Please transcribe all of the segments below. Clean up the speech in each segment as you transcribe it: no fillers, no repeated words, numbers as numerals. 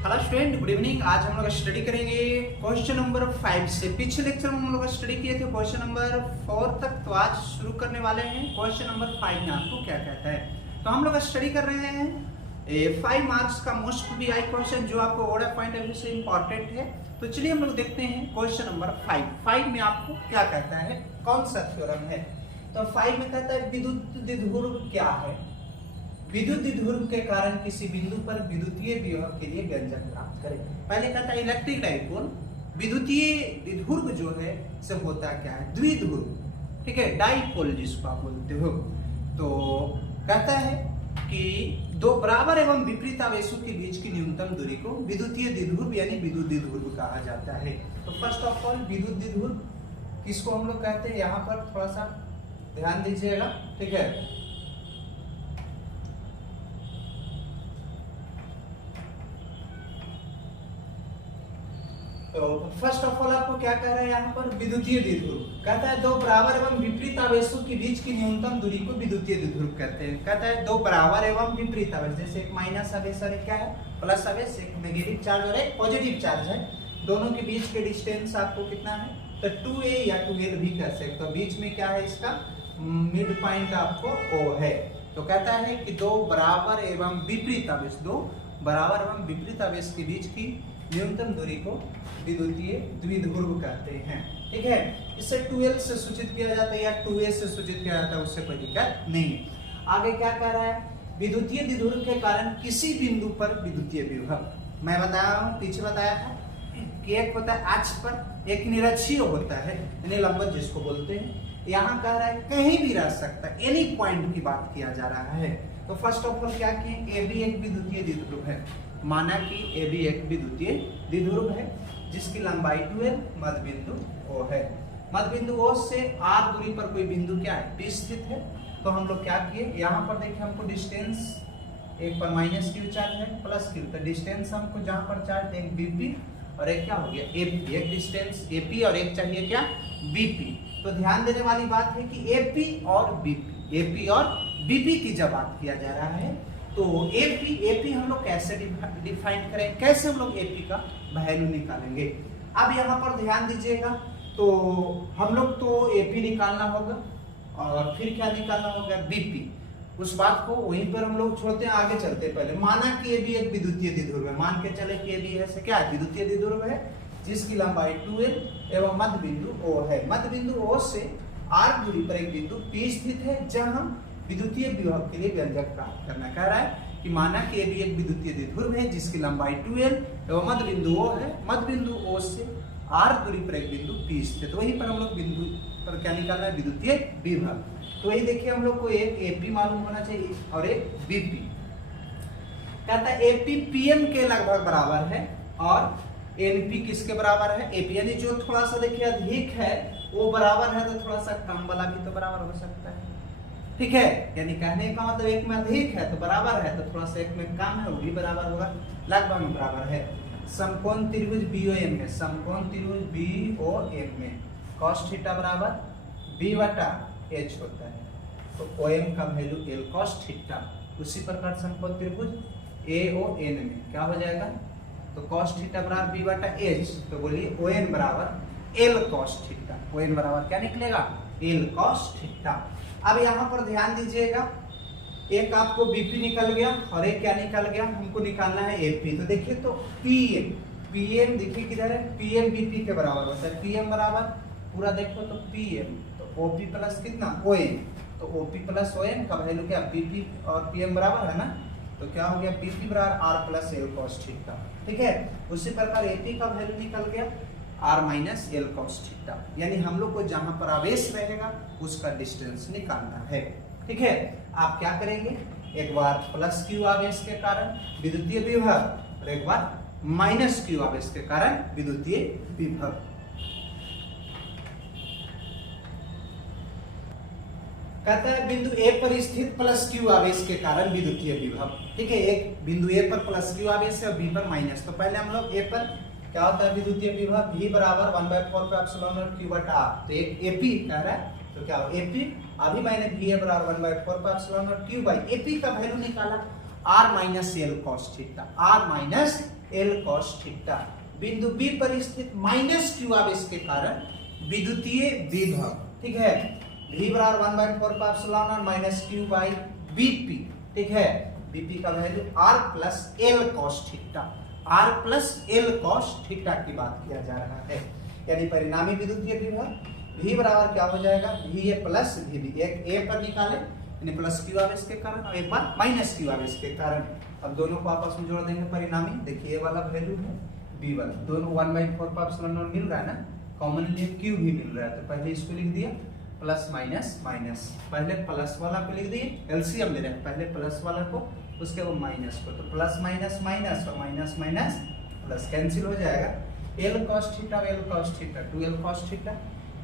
Hello student, good evening. आज हम लोग स्टडी करेंगे क्वेश्चन नंबर 5 से। पिछले लेक्चर में हम लोग स्टडी किए थे क्वेश्चन नंबर 4 तक, तो आज शुरू करने वाले हैं क्वेश्चन नंबर 5 में आपको क्या कहता है। तो हम लोग स्टडी कर रहे हैं 5 मार्क्स का मोस्ट बीआई क्वेश्चन जो आपको ऑर्डर पॉइंट ऑफ व्यू से इंपॉर्टेंट है। तो चलिए हम लोग देखते हैं क्वेश्चन नंबर 5 में आपको क्या कहता है, कौन सा थ्योरम है। तो 5 में कहता है विद्युत द्विध्रुव क्या है। विद्युत द्विध्रुव के कारण किसी बिंदु पर विद्युतीय विभव के लिए व्यंजक प्राप्त करें। पहले कहता है इलेक्ट्रिक डाइपोल, विद्युतीय द्विध्रुव जो है से होता क्या है, द्विध्रुव, ठीक है, डाइपोल जिसको आप बोलते हो। तो कहता है कि दो बराबर एवं विपरीत आवेशों के बीच की न्यूनतम दूरी को विद्युतीय द्विध्रुव यानी विद्युत द्विध्रुव कहा जाता है। तो फर्स्ट ऑफ ऑल विद्युत द्विध्रुव किसको हम लोग कहते हैं, यहाँ पर थोड़ा सा ध्यान दीजिएगा, ठीक है। तो फर्स्ट ऑफ ऑल आपको क्या कह रहा है यहाँ पर, विद्युतीय द्विध्रुव। कहता है दो बराबर एवं विपरीत आवेशों के बीच की न्यूनतम दूरी को विद्युतीय द्विध्रुव कहते हैं। कहता है दो बराबर एवं विपरीत आवेश, जैसे एक माइनस आवेश और एक क्या है, प्लस आवेश, एक नेगेटिव चार्ज और एक पॉजिटिव चार्ज है। दोनों के बीच के डिस्टेंस आपको कितना है, तो 2a या 2l भी कर सकते हो। बीच में क्या है, इसका मिड पॉइंट आपको O है। तो कहता है कि दो बराबर एवं विपरीत आवेश, दो बराबर एवं विपरीत आवेश के बीच की न्यूनतम दूरी को विद्युतीय द्विध्रुव कहते हैं, ठीक है। इसे 2l से सूचित किया जाता है या 2a से सूचित किया जाता है, उससे कोई दिक्कत नहीं है। आगे क्या कह रहा है, विद्युतीय द्विध्रुव के कारण किसी बिंदु पर विद्युतीय विभव, मैं बताया हूं, पीछे बताया था कि एक होता है अक्ष पर, एक निरक्षीय होता है यानी लंबवत जिसको बोलते हैं। यहाँ कह रहा है कहीं भी रह सकता है, एनी पॉइंट की बात किया जा रहा है। तो फर्स्ट ऑफ ऑल क्या किए, AB एक विद्युतीय द्विध्रुव है। माना कि AB एक विद्युतीय द्विध्रुव है जिसकी लंबाई 2l, मध्य बिंदु O है। मध्य बिंदु O से r दूरी पर कोई बिंदु क्या है, P स्थित है। तो हम लोग क्या किए, यहाँ पर देखिए हमको डिस्टेंस, एक पर माइनस Q चार्ज है, प्लस Q, तो डिस्टेंस हमको जहाँ पर चार्ज एक BP और एक क्या हो गया AP, एक डिस्टेंस AP और एक चाहिए क्या BP। तो ध्यान देने वाली बात है कि AP और BP की जब बात किया जा रहा है तो AP हम लोग कैसे डिफाइन करें, कैसे हम लोग AP का वैल्यू निकालेंगे। अब यहाँ पर ध्यान दीजिएगा, तो हम लोग तो AP निकालना होगा और फिर क्या निकालना होगा, BP। उस बात को वहीं पर हम लोग छोड़ते हैं, आगे चलते हैं। पहले माना कि AB एक विद्युतीय द्विध्रुव है, मान के चले कि AB ऐसे क्या है, विद्युतीय द्विध्रुव है जिसकी लंबाई 2l एवं मध्य बिंदु O है। मध्य बिंदु O से r दूरी पर एक बिंदु P स्थित है जहां हम विद्युतीय विभव के लिए व्यंजक प्राप्त करना। कह रहा है कि माना कि AB एक विद्युतीय द्विध्रुव है जिसकी लंबाई 2l एवं मध्य बिंदु O है। मध्य बिंदु O से r दूरी पर एक बिंदु P स्थित, वहीं पर हम लोग बिंदु पर क्या निकालना है, विद्युतीय विभव। तो वही देखिए हम लोग को एक AP मालूम होना चाहिए और एक BP। कहता है AP PM के लगभग बराबर है और NP किसके बराबर है, AP, यानी जो थोड़ा सा देखिए अधिक है वो बराबर है, तो थोड़ा सा कम वाला भी तो बराबर हो सकता है, ठीक है। यानी कहने का मतलब एक में अधिक है तो बराबर है, तो थोड़ा सा एक में कम है वो भी बराबर होगा, लगभग में बराबर है। समकोण त्रिभुज BOM में, समकोण त्रिभुज BOM में cos थीटा बराबर B/H होता है, तो OM का वैल्यू L cos थीटा। उसी प्रकार समकोण त्रिभुज AON में क्या हो जाएगा, तो cos थीटा बराबर B/H, तो बोलिए ON बराबर L cos थीटा। ON बराबर क्या निकलेगा, L cos थीटा। अब यहाँ पर ध्यान दीजिएगा, एक आपको BP निकल गया और एक क्या निकल गया, हमको निकालना है AP। तो देखिए तो PM देखिए किधर है, PM BP के बराबर होता है। PM बराबर पूरा देखो तो PM, तो OP प्लस कितना OM, तो OP प्लस OM का वैल्यू क्या, BP और PM बराबर है ना, तो क्या हो गया, BP बराबर R plus L cos theta, ठीक है। उसी प्रकार AP का वैल्यू निकल गया R minus L cos theta, यानी हम लोग को जहां पर आवेश रहेगा उसका डिस्टेंस निकालना है, ठीक है। आप क्या करेंगे, एक बार प्लस Q आवेश के कारण विद्युतीय विभव और एक बार माइनस Q आवेश के कारण विद्युतीय विभव। कहता है बिंदु A पर स्थित प्लस Q आवेश के कारण विद्युतीय विभव, ठीक है। एक बिंदु A पर प्लस Q आवेश है और B पर माइनस। तो पहले हम लोग A पर क्या होता है विद्युतीय विभव, V बराबर 1/4 Q/r। तो एक AP कह रहा है, तो क्या हो AP, अभी मैंने V बराबर 1/4 Q/AP का वैल्यू निकाला R minus L cos theta, R minus L cos theta. बिंदु बी पर स्थित माइनस क्यू आवेश के कारण विद्युतीय विभव, ठीक है, V बराबर 1/4 pi epsilon not minus Q by BP, ठीक है, बीपी का value R plus L cos theta, R plus L cos theta की बात किया जा रहा है। यानी परिणामी विद्युतीय विभव V बराबर क्या हो जाएगा, VA प्लस VB, एक A पर निकाले यानी प्लस क्यू आवेश के कारण और एक बार माइनस क्यू आवेश के कारण। अब दोनों को आपस में जोड़ देंगे परिणामी, देखिए ये वाला वैल्यू है B वाला, दोनों 1/4 पाई एप्सिलॉन नॉट मिल रहा है ना, कॉमन लिए Q भी मिल रहा है, तो पहले इसको लिख दिया प्लस माइनस माइनस, पहले प्लस वाला को लिख दिए, एलसीएम ले रहे हैं, पहले प्लस वाला को उसके बाद माइनस को, तो प्लस माइनस माइनस और माइनस माइनस प्लस कैंसिल हो जाएगा। L cos theta L cos theta 2l cos theta,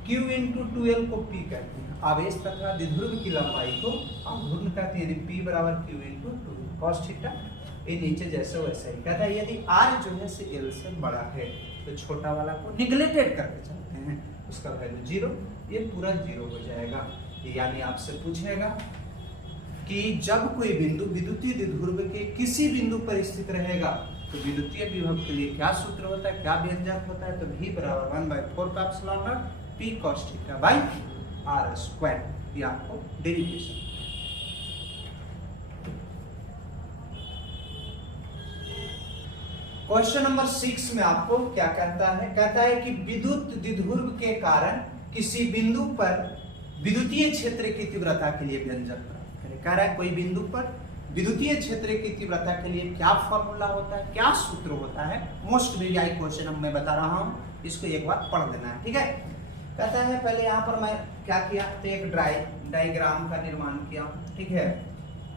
q into 2l को p कहते हैं, आवेश तथा द्विध्रुव की लंबाई को हम घूर्ण कहते हैं, यानी p बराबर q इंटू 2 कॉस थीटा। ये नीचे जैसे वैसा ही कहता है, यदि r जो है से l से बड़ा है तो छोटा वाला को निगलेक्टेड करके चलते हैं, उसका वैल्यू 0, ये पूरा 0 हो जाएगा। यानी आपसे पूछेगा कि जब कोई बिंदु विद्युतीय द्विध्रुव के किसी बिंदु पर स्थित रहेगा तो विद्युतीय विभव के लिए क्या सूत्र होता है, क्या व्यंजक होता है, तो V बराबर 1/4 pi epsilon not P cos theta by r square, ये आपको डेरिवेशन। क्वेश्चन नंबर 6 में आपको क्या कहता है, कहता है कि विद्युत द्विध्रुव के कारण किसी बिंदु पर विद्युतीय क्षेत्र की तीव्रता के लिए व्यंजक प्राप्त करें। कह रहा है कोई बिंदु पर विद्युतीय क्षेत्र की तीव्रता के लिए क्या फॉर्मूला होता है, क्या सूत्र होता है, मोस्ट वेरियाई क्वेश्चन मैं बता रहा हूं, इसको एक बार पढ़ लेना है, ठीक है। कहता है पहले यहाँ पर मैं क्या किया, तो एक डायग्राम का निर्माण किया, ठीक है।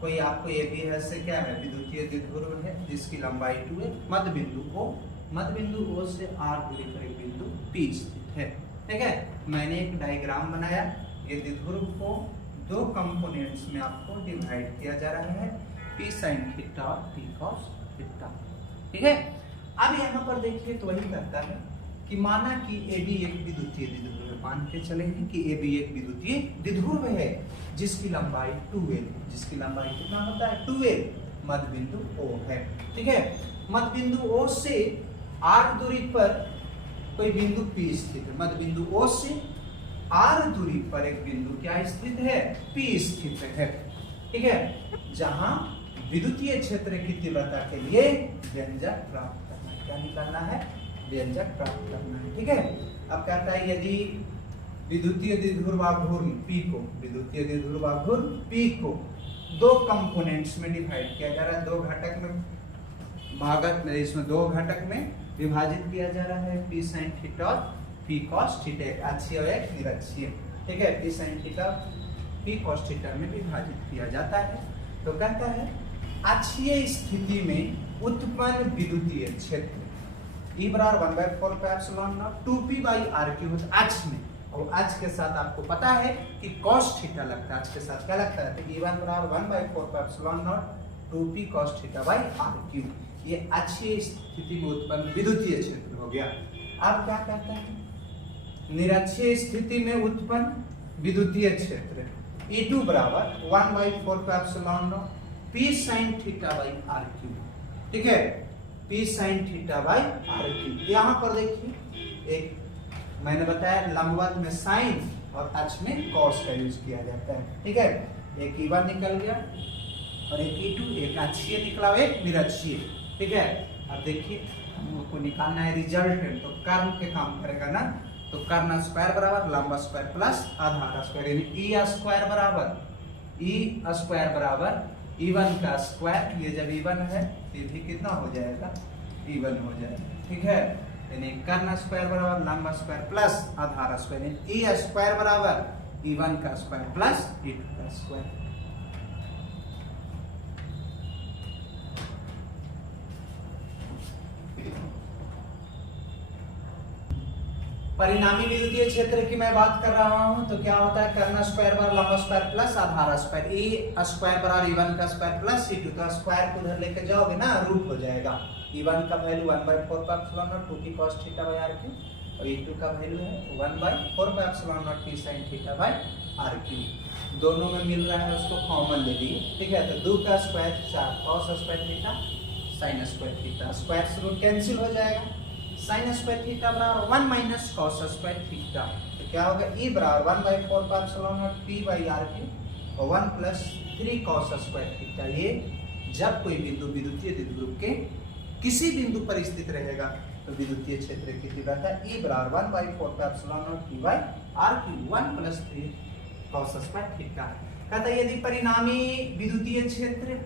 कोई आपको ये भी है से क्या है, विद्युतीय द्विध्रुव है जिसकी लंबाई 2 है, मध्य बिंदु O से r दूरी पर एक बिंदु P स्थित है, ठीक है। मैंने एक डायग्राम बनाया, ये द्विध्रुव को दो कंपोनेंट्स में आपको डिवाइड किया जा रहा है, P sin थीटा और P cos थीटा, ठीक है। अब यहाँ पर देखिए तो वही कहता है कि माना कि AB एक विद्युतीय द्विध्रुव है, मान के चलेंगे कि AB एक विद्युतीय द्विध्रुव है जिसकी लंबाई 2l, जिसकी लंबाई कितना होता है 2l, मध्य बिंदु O है, ठीक है। मध्य बिंदु O से r दूरी पर कोई बिंदु P स्थित है, मध्य बिंदु O से r दूरी पर एक बिंदु क्या स्थित है, P स्थित है, ठीक है, जहां विद्युतीय क्षेत्र की तीव्रता के लिए व्यंजक प्राप्त करना है, क्या निकालना है, व्यंजक प्राप्त करना है, ठीक है। अब कहता है यदि विद्युतीय द्विध्रुवाघूर्ण P को, विद्युतीय द्विध्रुवाघूर्ण P को दो कंपोनेंट्स में डिवाइड किया जा रहा है, दो घटक में भागत में, इसमें दो घटक में विभाजित किया जा रहा है, P sin थीटा और P cos थीटा, एक अक्षीय और एक निरक्षीय, ठीक है। P sin theta P cos theta में विभाजित किया जाता है। तो कहता है अक्षीय स्थिति में उत्पन्न विद्युतीय क्षेत्र E बराबर 1/4 pi epsilon not 2P by r³ होता है अक्ष में, और अक्ष के साथ आपको पता है कि cos थीटा लगता है, अक्ष के साथ क्या लगता है, तो E1 बराबर 1/4 pi epsilon not 2P cos theta by r³, ये अक्षीय स्थिति में उत्पन्न विद्युतीय क्षेत्र हो गया। अब क्या कहता है, निरक्षीय स्थिति में उत्पन्न विद्युतीय क्षेत्र E2 बराबर 1/4 pi epsilon not P sin theta by r³, ठीक है, P sin theta by r³। यहाँ पर देखिए एक मैंने बताया लंबवत में साइन और अक्ष में cos का यूज किया जाता है, ठीक है। एक E1 निकल गया और एक E2, एक अक्षीय निकला और एक निरक्षीय, ठीक है। अब देखिए हमको निकालना है रिजल्टेंट, तो कर्ण के काम करेगा ना, तो कर्ण स्क्वायर बराबर लंबा स्क्वायर प्लस आधार स्क्वायर, यानी E स्क्वायर बराबर E1 का स्क्वायर, ये जब E1 है ये भी कितना हो जाएगा, E1 हो जाएगा, ठीक है। यानी कर्ण स्क्वायर बराबर लंबा स्क्वायर प्लस आधार स्क्वायर, यानी E स्क्वायर बराबर E1 का स्क्वायर प्लस E2 का स्क्वायर। परिणामी विद्युतीय क्षेत्र की मैं बात कर रहा हूं, तो क्या होता है, कर्ण स्क्वायर बराबर लंबा स्क्वायर प्लस आधार स्क्वायर, E स्क्वायर बराबर E1 का स्क्वायर प्लस E2 का स्क्वायर को उधर लेके जाओगे ना, रूट हो जाएगा। E1 का value 1/4 pi epsilon not 2P cos theta by r³ और E2 का वैल्यू है 1/4 pi epsilon not P sin theta by R cube, दोनों में मिल रहा है उसको कॉमन ले लिए, ठीक है। तो 2 का square 4 cos square theta sin square theta, square root cancel हो जाएगा, sin स्क्वायर थीटा बराबर 1 माइनस cos स्क्वायर थीटा, तो क्या होगा E बराबर 1/4 का epsilon not P by R cube और 1 प्लस 3 cos स्क्वायर थीटा। ये जब कोई बिंदु विद्युतीय द्विध्रुव के किसी बिंदु पर स्थित रहेगा तो विद्युतीय क्षेत्र की तीव्रता E बराबर 1/4 का epsilon not P by R cube 1 प्लस 3 cos स्क्वायर थीटा। कहता है यदि परिणामी विद्युतीय क्षेत्र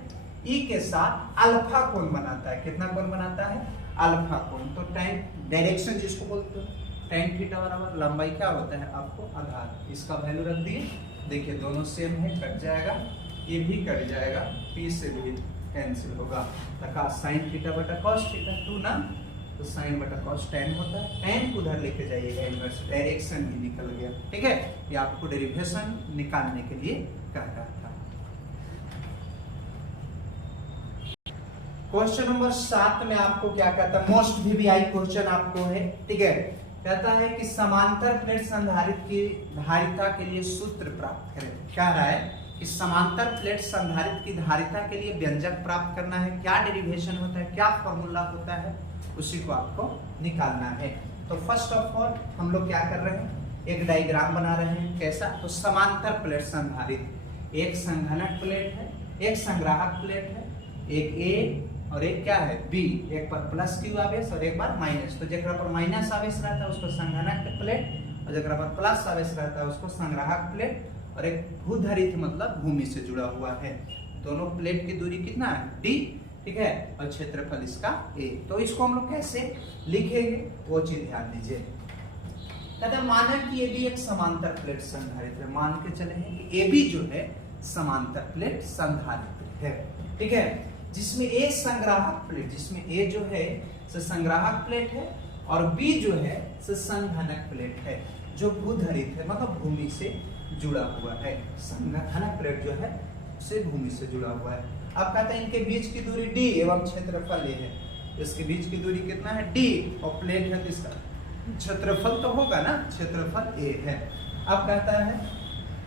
E के साथ अल्फा कोण बनाता है, कितना कोण बनाता है? अल्फा कोण। तो tan डायरेक्शन जिसको बोलते हैं tan थीटा बराबर लंबाई क्या होता है आपको आधार, इसका वैल्यू रख दिए। देखिए दोनों सेम है, कट जाएगा, ये भी कट जाएगा, P से भी कैंसिल होगा, तथा sin थीटा बटा cos थीटा 2 ना, तो sin बटा cos tan होता है, tan को उधर लेके जाइएगा इनवर्स, डायरेक्शन भी निकल गया, ठीक है। ये आपको डेरिवेशन निकालने के लिए कह रहा था। क्वेश्चन नंबर 7 में आपको क्या कहता है, मोस्ट वीवीआई क्वेश्चन आपको है, ठीक है। कहता है कि समांतर प्लेट संधारित्र की धारिता के लिए सूत्र प्राप्त करें। क्या रहा है कि समांतर प्लेट संधारित्र की धारिता के लिए व्यंजक प्राप्त करना है, क्या डेरिवेशन होता है, क्या फॉर्मूला होता है, उसी को आपको निकालना है। तो फर्स्ट ऑफ ऑल हम लोग क्या कर रहे हैं, एक डायग्राम बना रहे हैं। कैसा? तो समांतर प्लेट संधारित्र, एक संघनक प्लेट है, एक संग्राहक प्लेट है, एक ए और एक क्या है बी, एक पर प्लस क्यू आवेश और एक बार माइनस। तो जगह पर माइनस आवेश रहता है उसको संघनक प्लेट, और जगह पर प्लस आवेश रहता है उसको संग्राहक प्लेट, और एक भूधरित्र मतलब भूमि से जुड़ा हुआ है। दोनों प्लेट की दूरी कितना है d, ठीक है, और क्षेत्रफल इसका a। तो इसको हम लोग कैसे लिखेंगे वो चीज ध्यान दीजिए। कहते हैं माना कि ये भी एक समांतर प्लेट संधारित्र है, मान के चले हैं कि ए बी जो है समांतर प्लेट संधारित्र है, ठीक है, जिसमें ए संग्राहक प्लेट, जिसमें ए जो है से संग्राहक प्लेट है और बी जो है से संघनक प्लेट है, जो भूधरित्र है मतलब भूमि से जुड़ा हुआ है। संघनक प्लेट जो है से भूमि से जुड़ा हुआ है। अब कहते हैं इनके बीच की दूरी d एवं क्षेत्रफल a है, इसके बीच की दूरी कितना है d, और प्लेट है तो इसका क्षेत्रफल तो होगा ना, क्षेत्रफल a है। अब कहता है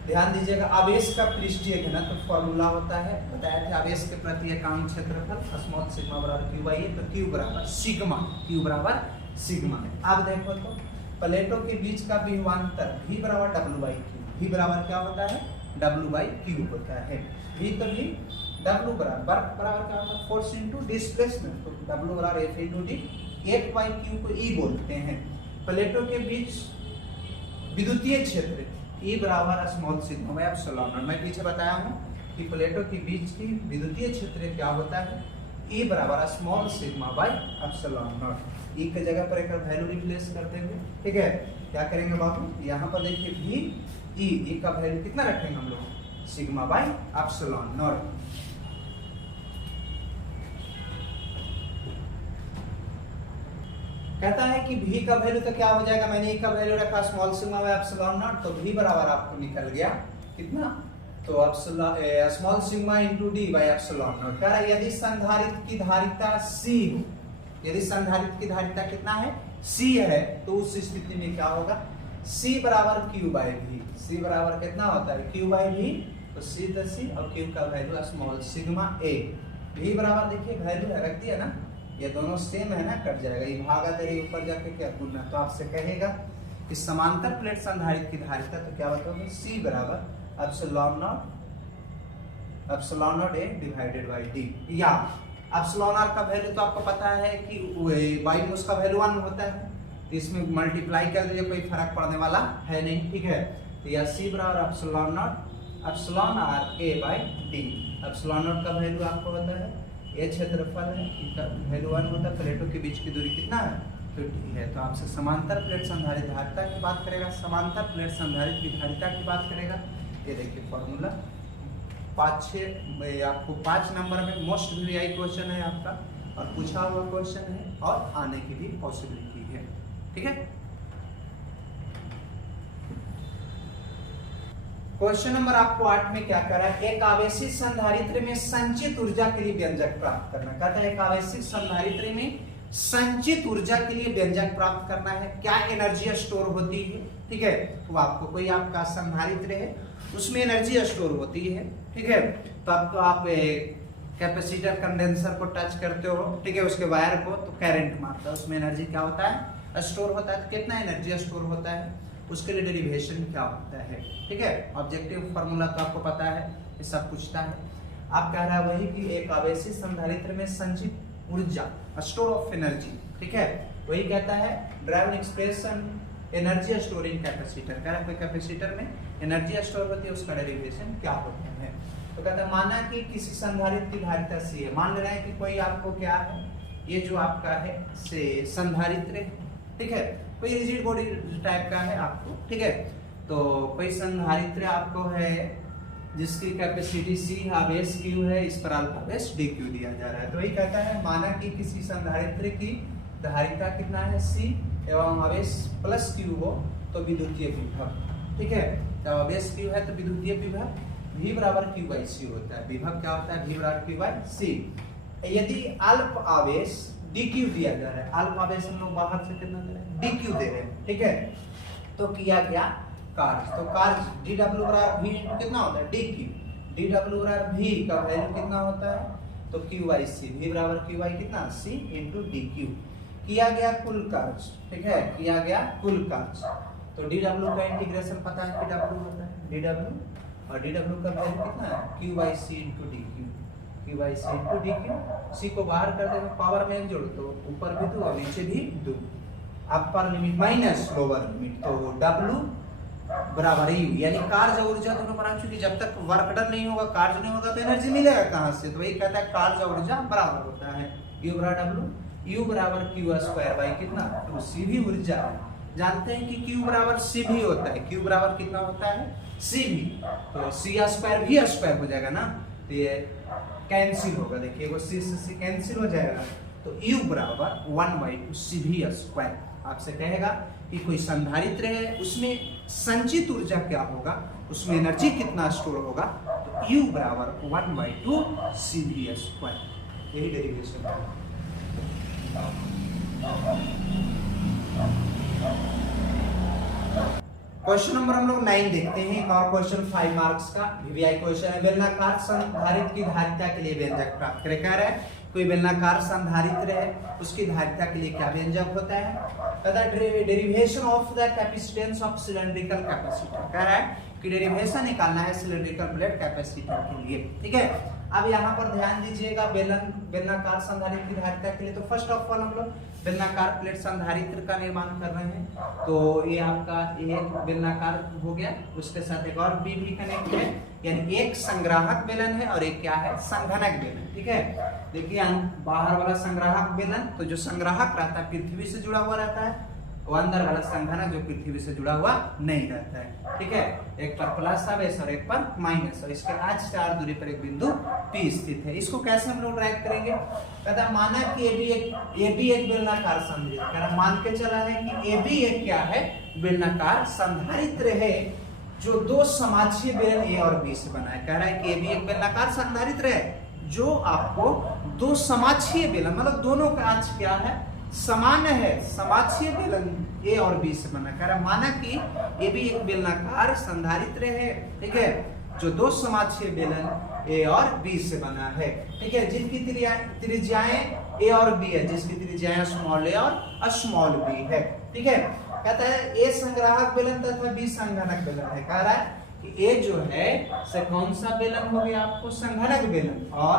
ध्यान दीजिएगा, आवेश का पृष्ठीय घनत्व तो फॉर्मूला होता है, बताया था आवेश के प्रति एकांक क्षेत्रफल स्मॉल सिग्मा बराबर क्यू बाई ए, तो क्यू बराबर सिग्मा, क्यू बराबर सिग्मा है। अब देखो तो प्लेटों के बीच का विभवांतर v बराबर डब्ल्यू बाई क्यू, v बराबर क्या होता है डब्ल्यू बाई क्यू होता है, v तो v डब्ल्यू बराबर क्या होता है फोर्स इनटू डिस्प्लेसमेंट, तो डब्ल्यू बराबर F into D, 1 by Q को e बोलते हैं। प्लेटों के बीच विद्युतीय क्षेत्र E बराबर small sigma by epsilon not. मैं पीछे बताया हूँ कि प्लेटों के बीच की विद्युतीय क्षेत्र क्या होता है, E बराबर small sigma by epsilon not. E के जगह पर एक वैल्यू रिप्लेस कर देंगे, ठीक है। क्या करेंगे बाबू, यहाँ पर देखिए भी E का वैल्यू कितना रखेंगे हम लोग, सिग्मा बाई एप्सिलॉन नॉट। कहता है कि v का वैल्यू तो क्या हो जाएगा, मैंने E का वैल्यू रखा small sigma by epsilon not, तो v बराबर आपको निकल गया कितना, तो small sigma into d by epsilon not. कह रहा है यदि संधारित्र की धारिता c हो, यदि संधारित्र की धारिता कितना है c है, तो उस स्थिति में क्या होगा, c बराबर q बाय v, c बराबर कितना होता है q बाय v, तो c तो c और q का value small sigma a, v बराबर देखिए वैल्यू है रख दिया ना, ये दोनों सेम है ना, कट जाएगा, ये भागा दे ऊपर जाके क्या गुना, तो आपसे कहेगा कि समांतर प्लेट संधारित्र की धारिता, तो क्या बताओगे C बराबर epsilon not A divided by D, या एप्सिलॉन r का वैल्यू तो आपको पता है कि बाई में उसका वैल्यू 1 होता है, तो इसमें मल्टीप्लाई कर दीजिए, कोई फर्क पड़ने वाला है नहीं, ठीक है। तो या C बराबर epsilon r A by D, epsilon not का वैल्यू आपको पता है ये क्षेत्रफल है, इसका वैल्यू 1 होता है, प्लेटों के बीच की दूरी कितना है 50 है। तो आपसे समांतर प्लेट संधारित्र धारिता की बात करेगा, समांतर प्लेट संधारित्र की धारिता की बात करेगा। ये देखिए फॉर्मूला 5-6 आपको 5 नंबर में मोस्ट वीवीआई क्वेश्चन है आपका, और पूछा हुआ क्वेश्चन है और आने की भी पॉसिबिलिटी है, ठीक है। क्वेश्चन नंबर आपको 8 में क्या कर रहा है, एक आवेशित संधारित्र में संचित ऊर्जा के लिए व्यंजक प्राप्त करना। कहता है एक आवेशित संधारित्र में संचित ऊर्जा के लिए व्यंजक प्राप्त करना है, क्या एनर्जी स्टोर होती है, ठीक है। तो आपको कोई आपका संधारित्र है उसमें एनर्जी स्टोर होती है, ठीक है। तो आपको आप कैपेसिटर कंडेंसर को टच करते हो, ठीक है, उसके वायर को, तो करंट मारता है, उसमें एनर्जी क्या होता है, स्टोर होता है। तो कितना एनर्जी स्टोर होता है, उसके लिए डेरिवेशन क्या होता है, ठीक है। ऑब्जेक्टिव फार्मूला तो आपको पता है, ये सब पूछता है। आप कह रहा है वही कि एक आवेशित संधारित्र में संचित ऊर्जा, स्टोर ऑफ एनर्जी, ठीक है, वही कहता है drive expression energy storing capacitor. कह रहा है कोई कैपेसिटर में एनर्जी स्टोर होती है, उसका डेरिवेशन क्या होता है। तो कहता है माना कि किसी संधारित्र की धारिता सी है, मान ले रहे हैं कि कोई आपको क्या है, ये जो आपका है से संधारित्र, ठीक है, कोई रिजिड बॉडी टाइप का है आपको, ठीक है। तो कोई संधारित्र आपको है जिसकी कैपेसिटी सी, आवेश Q है, इस पर अल्फा आवेश dQ दिया जा रहा है। तो वही कहता है माना कि किसी संधारित्र की धारिता कितना है C एवं आवेश प्लस Q हो तो विद्युतीय विभव, ठीक है। तो आवेश Q है तो विद्युतीय विभव V बराबर Q बाई C होता है। विभव क्या होता है, V बराबर Q बाई C। यदि अल्प आवेश dQ दिया जा रहा है, अल्प आवेश हम लोग बाहर से कितना दे रहे हैं, dQ दे रहे हैं, ठीक है। तो किया गया कार्य, तो कार्य dW बराबर V इंटू कितना होता है, dQ। dW बराबर V का वैल्यू कितना होता है, तो Q बाई C, V बराबर Q बाई कितना C इंटू dQ। किया गया कुल कार्य, ठीक है, किया गया कुल कार्य। तो dW का इंटीग्रेशन पता है कि W होता है dW, और dW का वैल्यू कितना है Q by C into dQ, Q by C into dQ। C को बाहर कर देना, पावर में एक जोड़, तो ऊपर भी 2 और नीचे भी 2, upper limit minus lower limit, तो W बराबर U, यानी कार्य और ऊर्जा दोनों बराबर, क्योंकि जब तक वर्क डन नहीं होगा, कार्य नहीं होगा, तो एनर्जी मिलेगा कहां से। तो वही कहता है कार्य और ऊर्जा बराबर होता है U बराबर W, U बराबर Q स्क्वायर बाई कितना, तो C भी ऊर्जा है। जानते हैं कि Q बराबर C भी होता है, Q बराबर कितना होता है C भी, तो C स्क्वायर भी स्क्वायर हो जाएगा ना, तो ये कैंसिल होगा, देखिए वो C से C कैंसिल हो जाएगा, तो U बराबर 1/2 C भी स्क्वायर। आपसे कहेगा कि कोई संधारित्र है उसमें संचित ऊर्जा क्या होगा, उसमें एनर्जी कितना स्टोर होगा, तो U बराबर 1/2 CV स्क्वायर, यही डेरिवेशन है। क्वेश्चन नंबर हम लोग 9 देखते हैं, एक और क्वेश्चन 5 मार्क्स का VVI क्वेश्चन है। बेलनाकार संधारित्र की धारिता के लिए व्यंजक प्राप्त करें। कह रहा है कोई बेलनाकार संधारित्र है उसकी धारिता के लिए क्या व्यंजक होता है, कहता है derivation of the capacitance of cylindrical capacitor. कह रहा है कि डेरिवेशन निकालना है सिलेंड्रिकल प्लेट कैपेसिटर के लिए, ठीक है। अब यहाँ पर ध्यान दीजिएगा, बेलनाकार संधारित्र की धारिता के लिए तो फर्स्ट ऑफ ऑल हम लोग बेलनाकार प्लेट संधारित्र का निर्माण कर रहे हैं। तो ये आपका एक बेलनाकार हो गया, उसके साथ एक और भी कनेक्ट है, यानी एक संग्राहक बेलन है और एक क्या है, संघनक बेलन, ठीक है। देखिए बाहर वाला संग्राहक बेलन, तो जो संग्राहक रहता है पृथ्वी से जुड़ा हुआ रहता है, और अंदर वाला संघनक जो पृथ्वी से जुड़ा हुआ नहीं रहता है, ठीक है। एक पर प्लस आवेश और एक पर माइनस, और इसके आज 4 दूरी पर एक बिंदु P स्थित है। इसको कैसे हम लोग ड्राइव करेंगे, कहता माना कि ये भी एक बेलनाकार संधारित्र, मान के चला है कि ये भी एक क्या है, बेलनाकार संधारित्र है जो 2 समाक्षीय बेलन A और B से बना है। कह रहा है कि ये भी एक बेलनाकार संधारित्र है जो आपको 2 समाक्षीय बेलन, मतलब दोनों का अंश क्या है, समान है, समाक्षीय बेलन A और B से बना। कह रहा माना कि ये भी एक बेलनाकार संधारित्र है, ठीक है, जो 2 समाक्षीय बेलन A और B से बना है, ठीक है, जिनकी त्रिज्याएं A और B है, जिसकी त्रिज्याएं स्मॉल a और स्मॉल b है, ठीक है। कहता है A संग्राहक बेलन तथा B संघनक बेलन है। कह रहा है कि A जो है से कौन सा बेलन हो गया आपको, संघनक बेलन, और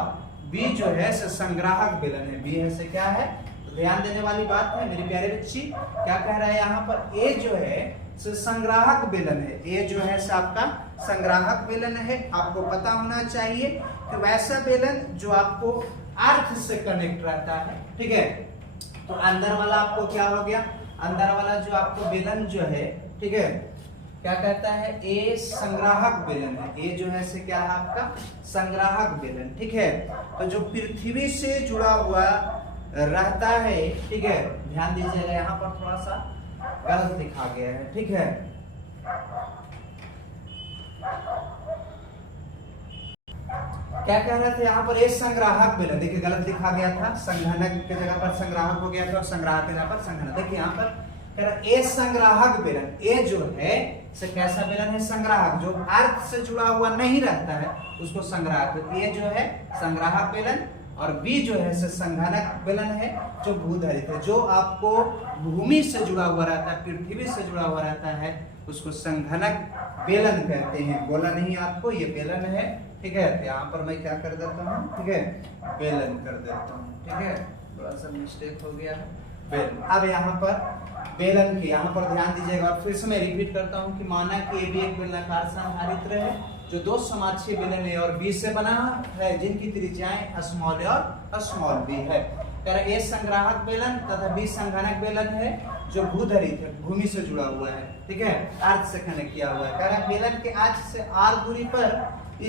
B जो है से संग्राहक बेलन है। B है से क्या है, तो ध्यान देने वाली बात है मेरे प्यारे बच्ची। क्या कह रहा है यहाँ पर, A जो है से संग्राहक बेलन है, A जो है से आपका संग्राहक बेलन है। आपको पता होना चाहिए कि वैसा बेलन जो आपको अर्थ से कनेक्ट रहता है, ठीक है। तो अंदर वाला आपको क्या हो गया, अंदर वाला जो आपको बेलन जो है, ठीक है, क्या कहता है, ए संग्राहक बेलन है। ए जो है से क्या है आपका संग्राहक बेलन, ठीक है। तो जो पृथ्वी से जुड़ा हुआ रहता है, ठीक है, ध्यान दीजिएगा यहाँ पर थोड़ा सा गलत लिखा गया है, ठीक है। क्या कह रहे थे यहाँ पर ए संग्राहक बेलन, देखिए गलत लिखा गया था, संघनक की जगह पर संग्राहक हो गया था और संग्राहक की जगह पर संघनक। देखिए यहाँ पर कह रहा ए संग्राहक बेलन, ए जो है से कैसा बेलन है, संग्राहक, जो अर्थ से जुड़ा हुआ नहीं रहता है उसको संग्राहक, तो ए जो है संग्राहक बेलन और बी जो है से संघनक बेलन है जो भूधारित है, जो आपको भूमि से जुड़ा हुआ रहता है, पृथ्वी से जुड़ा हुआ रहता है उसको संघनक बेलन कहते हैं। बोला नहीं आपको, ये बेलन है, ठीक है। यहाँ पर मैं क्या कर देता हूँ, ठीक है, बेलन कर देता हूँ, ठीक है, थोड़ा सा मिस्टेक हो गया है, बेलन। अब यहाँ पर बेलन की यहाँ पर ध्यान दीजिएगा और फिर से मैं रिपीट करता हूँ कि माना कि ये भी एक बेलनाकार संधारित्र है जो दो समाक्षीय बेलन ए और बी से बना है जिनकी त्रिज्याएं स्मॉल ए और स्मॉल बी है। ए संग्राहक बेलन तथा बी संघनक बेलन है जो भूधरित है, भूमि से जुड़ा हुआ है, ठीक है, अर्थ से कनेक्ट किया हुआ है। कह रहा है बेलन के अक्ष से आर दूरी पर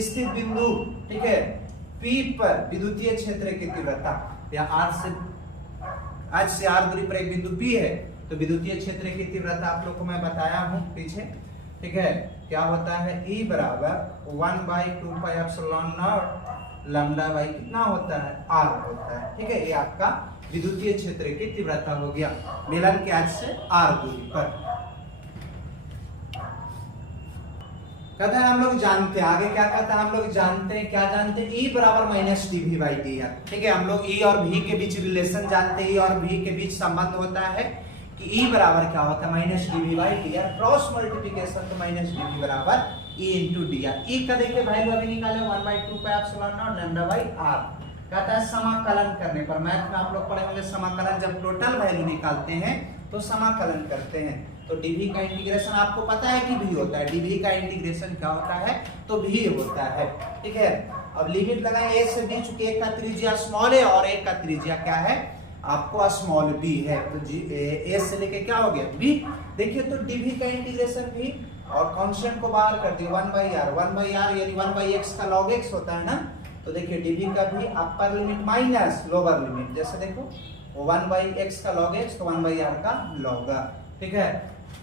स्थित बिंदु, ठीक है, पी पर विद्युतीय क्षेत्र की तीव्रता, या अक्ष से आर दूरी पर एक बिंदु पी है तो विद्युतीय क्षेत्र की तीव्रता आप लोग को मैं बताया हूं पीछे, ठीक है, क्या होता है, E बराबर 1/2 पाई एप्सिलॉन नॉट लैम्डा बाई कितना होता है, R होता है, ठीक है। ये आपका विद्युतीय क्षेत्र की तीव्रता हो गया बेलन के अक्ष से R दूरी पर। कहते हैं हम लोग जानते हैं, आगे क्या कहता है, हम लोग जानते हैं, क्या जानते हैं, E बराबर माइनस dv बाई dr, ठीक है। हम लोग E और V के बीच रिलेशन जानते हैं, E और V के बीच संबंध होता है कि E बराबर क्या होता है, minus dv by dr, cross multiplication तो माइनस dv बराबर E इंटू dr। E का देखिए वैल्यू अभी निकाले 1/2 पाई epsilon not lambda by r। कहता है समाकलन करने पर, मैथ में आप लोग पढ़े होंगे समाकलन, जब टोटल वैल्यू निकालते हैं तो समाकलन करते हैं तो dv का इंटीग्रेशन आपको पता है कि v होता है, dv का इंटीग्रेशन क्या होता है तो v होता है, ठीक है। अब लिमिट लगाए a से b, चूंकि एक का त्रिज्या स्मॉल है और एक का त्रिज्या क्या है आपको स्मॉल b है, तो a से लेके क्या हो गया b। देखिए तो dv का इंटीग्रेशन भी और कांस्टेंट को बाहर कर दिया 1/r यानी 1/x का log x होता है ना, तो देखिए dv का भी upper limit minus lower limit, जैसे देखो 1/x का log x तो 1/r का log, ठीक है।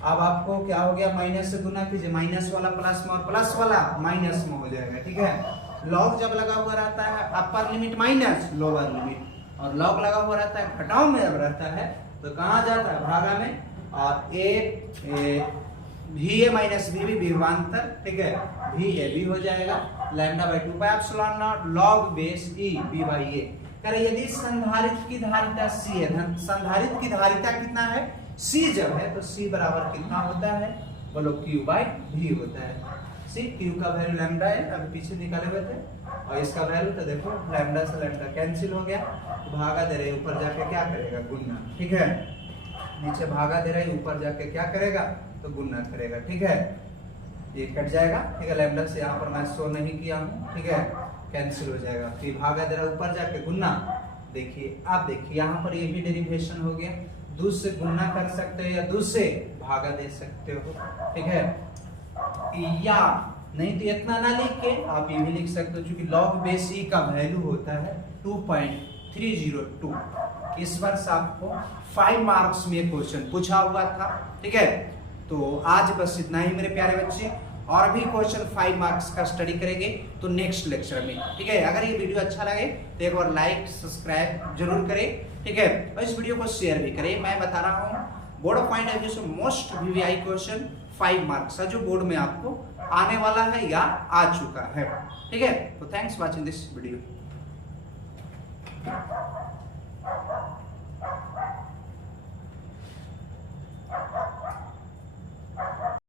अब आपको क्या हो गया, माइनस से गुना कीजिए, माइनस वाला प्लस में और प्लस वाला माइनस में हो जाएगा, ठीक है। लॉग जब लगा हुआ रहता है upper limit minus lower limit और लॉग लगा हुआ रहता है घटाव में जब रहता है तो कहाँ जाता है भागा में, और a भी ए माइनस बी भी विभवांतर, ठीक है, भी ए बी हो जाएगा lambda by 2 pi epsilon naught log base e B by A. करे यदि संधारित्र की धारिता c है, संधारित्र की धारिता कितना है c जब है तो c बराबर कितना होता है, बोलो q बाई v होता है। c q का वैल्यू लैम्डा है, अभी पीछे निकाले हुए थे, और इसका वैल्यू तो देखो लैम्डा से लैम्डा कैंसिल हो गया, तो भागा दे रहे ऊपर जाके क्या करेगा गुणा, ठीक है, नीचे भागा दे रहे ऊपर जाके क्या करेगा तो गुणा करेगा, ठीक है, ये कट जाएगा, ठीक है। लैम्डा से यहाँ पर मैं शो नहीं किया हूँ, ठीक है, कैंसिल हो जाएगा, फिर भागा दे रहा ऊपर जाके गुणा। देखिए आप देखिए यहाँ पर ये भी डेरिवेशन हो गया, दूध से गुणा कर सकते हो या दूध से भागा दे सकते हो, ठीक है, या नहीं तो इतना ना लिख के आप ये भी लिख सकते हो, क्योंकि लॉग बेस ई का वैल्यू होता है 2.302। इस वर्ष आपको 5 मार्क्स में क्वेश्चन पूछा हुआ था, ठीक है। तो आज बस इतना ही मेरे प्यारे बच्चे, और भी क्वेश्चन 5 मार्क्स का स्टडी करेंगे तो नेक्स्ट लेक्चर में, ठीक है। अगर ये वीडियो अच्छा लगे तो एक बार लाइक सब्सक्राइब जरूर करें, ठीक है, और इस वीडियो को शेयर भी करें। मैं बता रहा हूँ बोर्ड ऑफ फाइंड एजुकेशन से मोस्ट वीवीआई क्वेश्चन 5 मार्क्स है जो बोर्ड में आपको आने वाला है या आ चुका है, ठीक है। तो थैंक्स वॉचिंग दिस वीडियो।